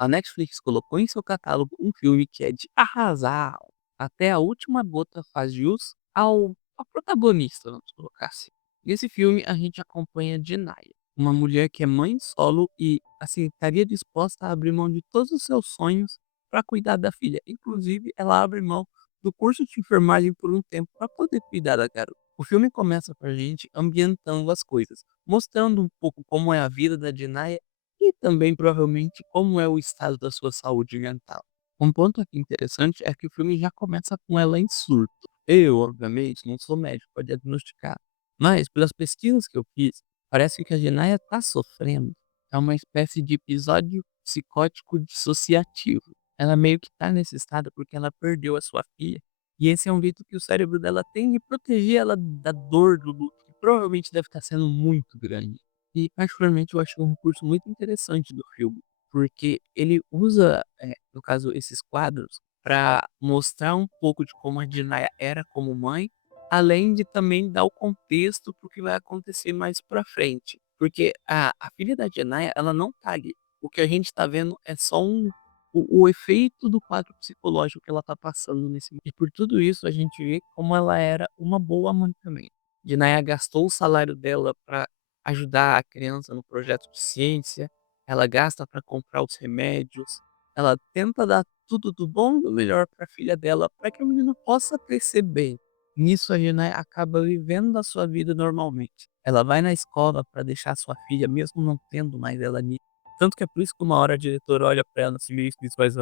A Netflix colocou em seu catálogo um filme que é de arrasar, até a última gota faz jus ao protagonista, vamos colocar assim. Nesse filme a gente acompanha Janaya, uma mulher que é mãe solo e, assim, estaria disposta a abrir mão de todos os seus sonhos para cuidar da filha. Inclusive, ela abre mão do curso de enfermagem por um tempo para poder cuidar da garota. O filme começa com a gente ambientando as coisas, mostrando um pouco como é a vida da Janaya e também provavelmente como é o estado da sua saúde mental. Um ponto aqui interessante é que o filme já começa com ela em surto. Eu, obviamente, não sou médico para diagnosticar, mas pelas pesquisas que eu fiz, parece que a Janaya está sofrendo. É uma espécie de episódio psicótico dissociativo. Ela meio que está nesse estado porque ela perdeu a sua filha. E esse é um jeito que o cérebro dela tem de proteger ela da dor do luto, que provavelmente deve estar sendo muito grande. E particularmente eu achei um recurso muito interessante do filme, porque ele usa, no caso, esses quadros para mostrar um pouco de como a Dinah era como mãe, além de também dar o contexto para o que vai acontecer mais pra frente. Porque a filha da Dinah, ela não tá ali. O que a gente tá vendo é só o efeito do quadro psicológico que ela tá passando nesse momento. E por tudo isso a gente vê como ela era uma boa mãe também. Dinah gastou o salário dela para ajudar a criança no projeto de ciência, ela gasta para comprar os remédios, ela tenta dar tudo do bom e do melhor para a filha dela, para que o menino possa crescer bem. Nisso a Gina acaba vivendo a sua vida normalmente. Ela vai na escola para deixar sua filha, mesmo não tendo mais ela ali. Tanto que é por isso que uma hora a diretora olha para ela assim, meio que diz, faz,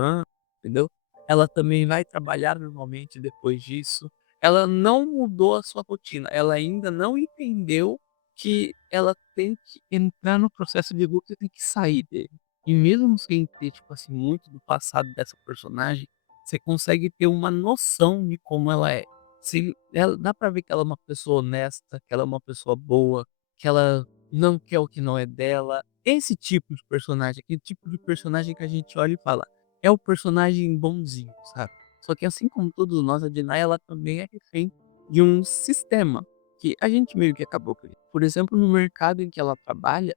entendeu? Ela também vai trabalhar normalmente depois disso. Ela não mudou a sua rotina, ela ainda não entendeu que ela tem que entrar no processo de luto e tem que sair dele. E mesmo sem ter, tipo assim, muito do passado dessa personagem, você consegue ter uma noção de como ela é. Se ela dá pra ver que ela é uma pessoa honesta, que ela é uma pessoa boa, que ela não quer o que não é dela. Esse tipo de personagem, aquele tipo de personagem que a gente olha e fala, é o personagem bonzinho, sabe? Só que assim como todos nós, a Denai, ela também é refém de um sistema que a gente meio que acabou criando. Por exemplo, no mercado em que ela trabalha,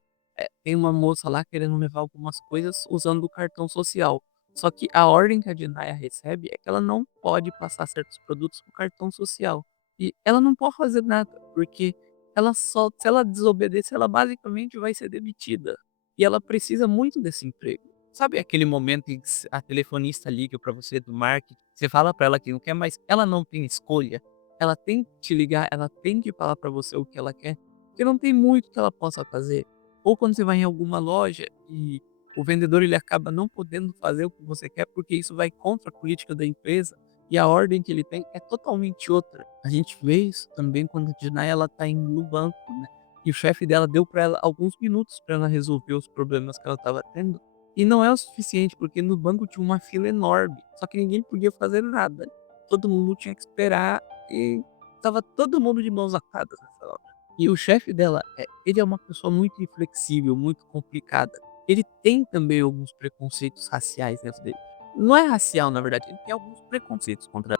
tem uma moça lá querendo levar algumas coisas usando o cartão social. Só que a ordem que a Dinaya recebe é que ela não pode passar certos produtos com cartão social. E ela não pode fazer nada, porque ela só, se ela desobedecer, ela basicamente vai ser demitida. E ela precisa muito desse emprego. Sabe aquele momento em que a telefonista liga para você do marketing, você fala para ela que não quer, mas ela não tem escolha? Ela tem que te ligar, ela tem que falar pra você o que ela quer, porque não tem muito que ela possa fazer. Ou quando você vai em alguma loja e o vendedor ele acaba não podendo fazer o que você quer, porque isso vai contra a política da empresa e a ordem que ele tem é totalmente outra. A gente vê isso também quando a Dinah ela tá indo no banco, né? E o chefe dela deu pra ela alguns minutos pra ela resolver os problemas que ela estava tendo. E não é o suficiente, porque no banco tinha uma fila enorme, só que ninguém podia fazer nada. Todo mundo tinha que esperar e estava todo mundo de mãos atadas nessa hora. E o chefe dela, ele é uma pessoa muito inflexível, muito complicada. Ele tem também alguns preconceitos raciais dentro dele. Não é racial, na verdade, ele tem alguns preconceitos contra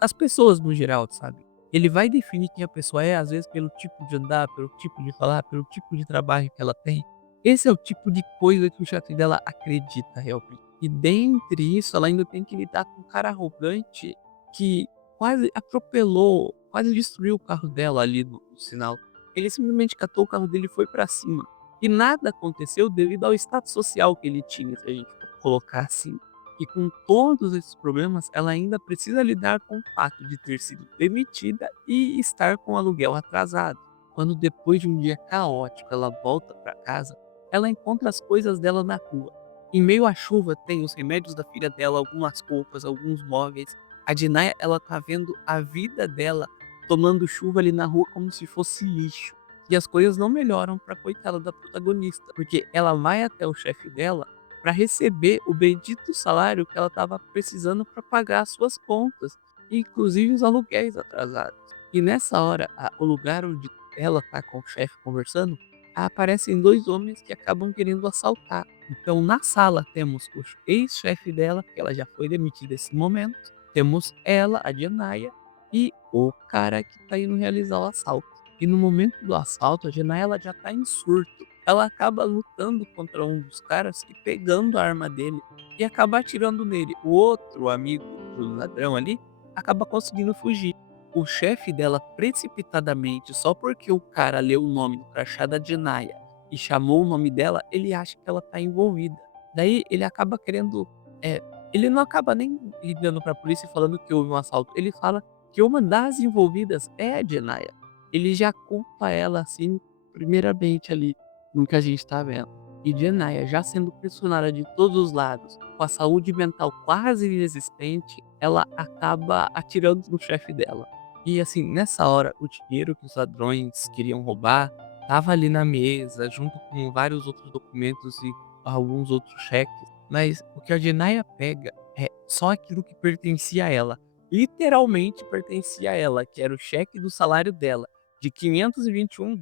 as pessoas no geral, sabe. Ele vai definir quem a pessoa é, às vezes, pelo tipo de andar, pelo tipo de falar, pelo tipo de trabalho que ela tem. Esse é o tipo de coisa que o chefe dela acredita realmente. E dentre isso, ela ainda tem que lidar com um cara arrogante que quase atropelou, quase destruiu o carro dela ali no sinal. Ele simplesmente catou o carro dele e foi pra cima. E nada aconteceu devido ao status social que ele tinha, se a gente for colocar assim. E com todos esses problemas, ela ainda precisa lidar com o fato de ter sido demitida e estar com o aluguel atrasado. Quando depois de um dia caótico ela volta para casa, ela encontra as coisas dela na rua. Em meio à chuva tem os remédios da filha dela, algumas roupas, alguns móveis. A Dinah, ela tá vendo a vida dela tomando chuva ali na rua como se fosse lixo. E as coisas não melhoram pra coitada da protagonista, porque ela vai até o chefe dela para receber o bendito salário que ela estava precisando para pagar as suas contas, inclusive os aluguéis atrasados. E nessa hora, o lugar onde ela tá com o chefe conversando, aparecem 2 homens que acabam querendo assaltar. Então na sala temos o ex-chefe dela, que ela já foi demitida nesse momento, temos ela, a Janaya, e o cara que tá indo realizar o assalto. E no momento do assalto, a Janaya ela já tá em surto. ela acaba lutando contra um dos caras e pegando a arma dele e acaba atirando nele. O outro amigo do ladrão ali acaba conseguindo fugir. O chefe dela, precipitadamente, só porque o cara leu o nome do crachá da Janaya e chamou o nome dela, ele acha que ela tá envolvida. Daí ele acaba querendo, eh, ele não acaba nem ligando pra polícia e falando que houve um assalto, ele fala que uma das envolvidas é a Janaya. Ele já culpa ela, assim, primeiramente ali, no que a gente tá vendo. E Janaya, já sendo pressionada de todos os lados, com a saúde mental quase inexistente, ela acaba atirando no chefe dela. E assim, nessa hora, o dinheiro que os ladrões queriam roubar estava ali na mesa, junto com vários outros documentos e alguns outros cheques. Mas o que a Janaya pega é só aquilo que pertencia a ela. Literalmente pertencia a ela, que era o cheque do salário dela, de US$ 521.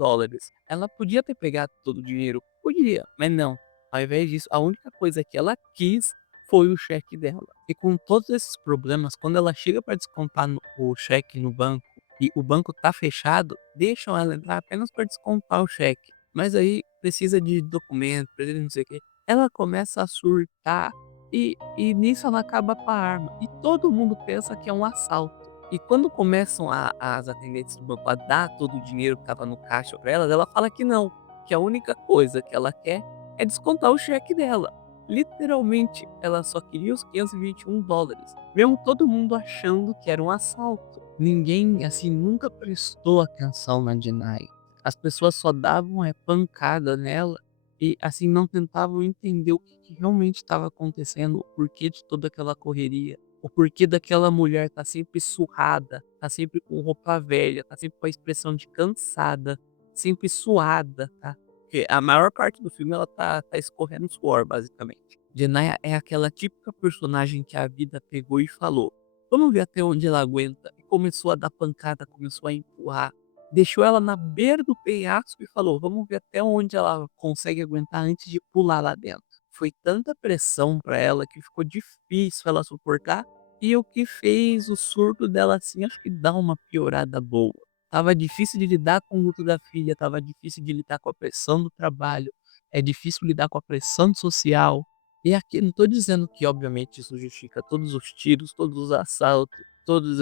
Ela podia ter pegado todo o dinheiro, podia, mas não. Ao invés disso, a única coisa que ela quis foi o cheque dela. E com todos esses problemas, quando ela chega para descontar o cheque no banco e o banco tá fechado, deixam ela entrar apenas para descontar o cheque. Mas aí precisa de documento, precisa de não sei o quê. Ela começa a surtar e nisso ela acaba com a arma. E todo mundo pensa que é um assalto. E quando começam as atendentes do banco a dar todo o dinheiro que estava no caixa para elas, ela fala que não, que a única coisa que ela quer é descontar o cheque dela. Literalmente, ela só queria os US$ 521, mesmo todo mundo achando que era um assalto. Ninguém, assim, nunca prestou atenção na Janai. As pessoas só davam pancada nela e, assim, não tentavam entender o que realmente estava acontecendo, o porquê de toda aquela correria, o porquê daquela mulher tá sempre surrada, tá sempre com roupa velha, tá sempre com a expressão de cansada, sempre suada, tá? Porque a maior parte do filme ela tá escorrendo suor, basicamente. Janaya é aquela típica personagem que a vida pegou e falou: "Vamos ver até onde ela aguenta", e começou a dar pancada, começou a empurrar, deixou ela na beira do penhasco e falou: "Vamos ver até onde ela consegue aguentar antes de pular lá dentro". Foi tanta pressão pra ela que ficou difícil ela suportar, e o que fez o surto dela, assim, acho que dar uma piorada boa. Tava difícil de lidar com o luto da filha, tava difícil de lidar com a pressão do trabalho, é difícil lidar com a pressão social. E aqui não tô dizendo que obviamente isso justifica todos os tiros, todos os assaltos, todas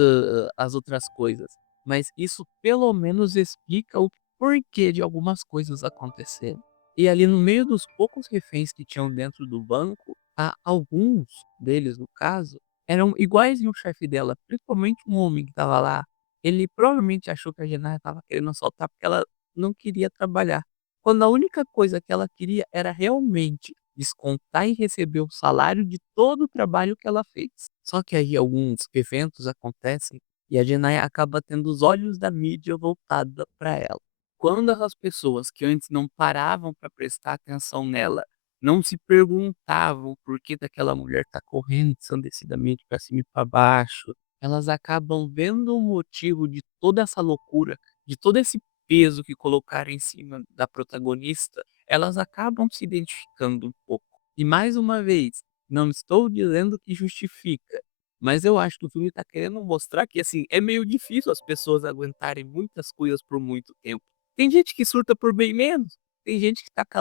as outras coisas, mas isso pelo menos explica o porquê de algumas coisas acontecerem. E ali no meio dos poucos reféns que tinham dentro do banco, alguns deles no caso, eram iguais o chefe dela, principalmente um homem que estava lá. Ele provavelmente achou que a Genara estava querendo assaltar porque ela não queria trabalhar, quando a única coisa que ela queria era realmente descontar e receber o salário de todo o trabalho que ela fez. Só que aí alguns eventos acontecem e a Janai acaba tendo os olhos da mídia voltada para ela. Quando as pessoas que antes não paravam para prestar atenção nela, não se perguntavam por que daquela mulher tá correndo ensandecidamente para cima e para baixo, elas acabam vendo o motivo de toda essa loucura, de todo esse peso que colocaram em cima da protagonista, elas acabam se identificando um pouco. E mais uma vez, não estou dizendo que justifica, mas eu acho que o filme está querendo mostrar que, assim, é meio difícil as pessoas aguentarem muitas coisas por muito tempo. Tem gente que surta por bem menos, tem gente que taca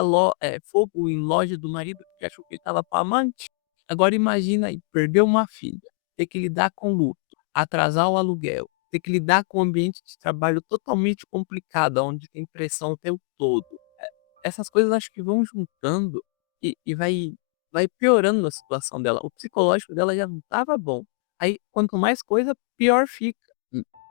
fogo em loja do marido porque achou que ele estava com amante. Agora imagina aí, perder uma filha, ter que lidar com luto, atrasar o aluguel, ter que lidar com um ambiente de trabalho totalmente complicado, onde tem pressão o tempo todo. Essas coisas acho que vão juntando e vai piorando a situação dela. O psicológico dela já não estava bom. Aí, quanto mais coisa, pior fica.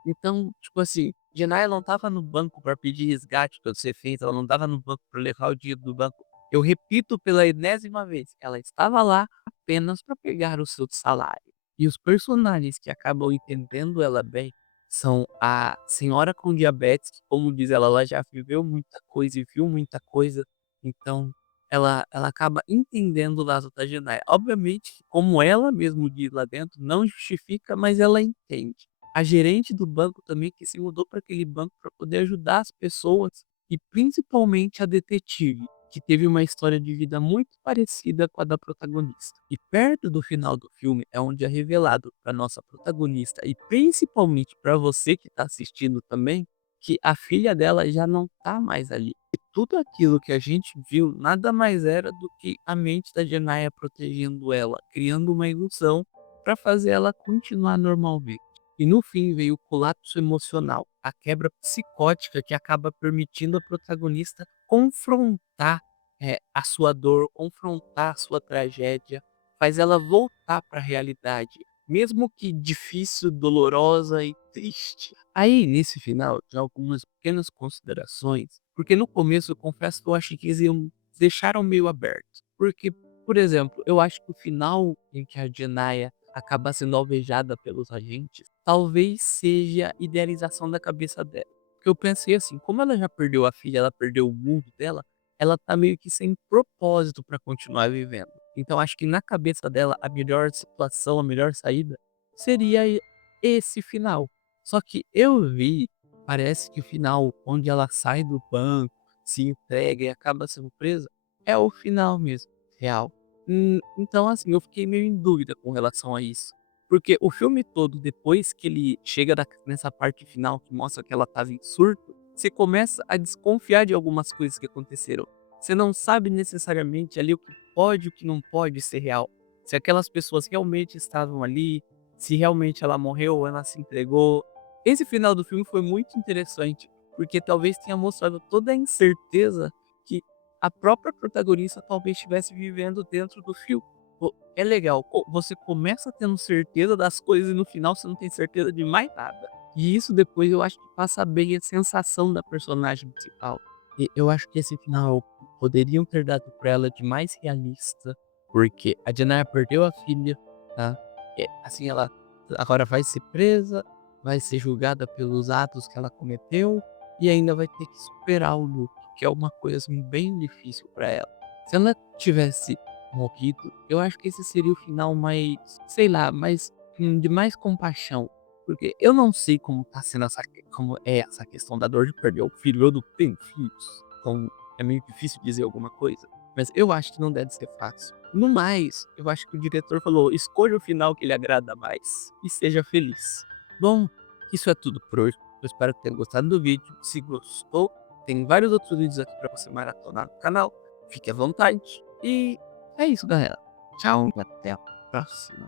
Então, tipo assim, Janaya não estava no banco para pedir resgate para ser feito, ela não estava no banco para levar o dinheiro do banco. Eu repito pela enésima vez, ela estava lá apenas para pegar o seu salário. E os personagens que acabam entendendo ela bem são a senhora com diabetes, que, como diz ela, ela já viveu muita coisa e viu muita coisa, então ela acaba entendendo o lado da Janaya. Obviamente que, como ela mesmo diz lá dentro, não justifica, mas ela entende. A gerente do banco também, que se mudou para aquele banco para poder ajudar as pessoas, e principalmente a detetive, que teve uma história de vida muito parecida com a da protagonista. E perto do final do filme é onde é revelado para nossa protagonista e principalmente para você que está assistindo também, que a filha dela já não tá mais ali. E tudo aquilo que a gente viu nada mais era do que a mente da Janaya protegendo ela, criando uma ilusão para fazer ela continuar normalmente. E no fim veio o colapso emocional, a quebra psicótica que acaba permitindo a protagonista confrontar a sua dor, confrontar a sua tragédia, faz ela voltar para a realidade, mesmo que difícil, dolorosa e triste. Aí, nesse final, tinha algumas pequenas considerações, porque no começo eu confesso que eu achei que eles iam deixaram meio aberto. Porque, por exemplo, eu acho que o final em que a Janaya acaba sendo alvejada pelos agentes, talvez seja idealização da cabeça dela. Porque eu pensei assim, como ela já perdeu a filha, ela perdeu o mundo dela, ela tá meio que sem propósito para continuar vivendo. Então acho que na cabeça dela a melhor situação, a melhor saída seria esse final. Só que eu vi, parece que o final onde ela sai do banco, se entrega e acaba sendo presa, é o final mesmo, real. Então assim, eu fiquei meio em dúvida com relação a isso. Porque o filme todo, depois que ele chega nessa parte final que mostra que ela estava em surto, você começa a desconfiar de algumas coisas que aconteceram. Você não sabe necessariamente ali o que pode e o que não pode ser real. Se aquelas pessoas realmente estavam ali, se realmente ela morreu ou ela se entregou. Esse final do filme foi muito interessante, porque talvez tenha mostrado toda a incerteza que a própria protagonista talvez estivesse vivendo dentro do filme. É legal, você começa tendo certeza das coisas e no final você não tem certeza de mais nada. E isso depois eu acho que passa bem a sensação da personagem principal. E eu acho que esse final poderiam ter dado pra ela de mais realista, porque a Janaya perdeu a filha, tá? Assim, ela agora vai ser presa, vai ser julgada pelos atos que ela cometeu e ainda vai ter que superar o luto, que é uma coisa assim, bem difícil pra ela. Se ela tivesse morrido, eu acho que esse seria o final mais, sei lá, mais de mais compaixão. Porque eu não sei como tá sendo como é essa questão da dor de perder o filho. Eu não tenho filhos, então é meio difícil dizer alguma coisa. Mas eu acho que não deve ser fácil. No mais, eu acho que o diretor falou: escolha o final que lhe agrada mais e seja feliz. Bom, isso é tudo por hoje. Eu espero que tenha gostado do vídeo. Se gostou, tem vários outros vídeos aqui para você maratonar no canal. Fique à vontade. E é isso, galera. Tchau, até a próxima.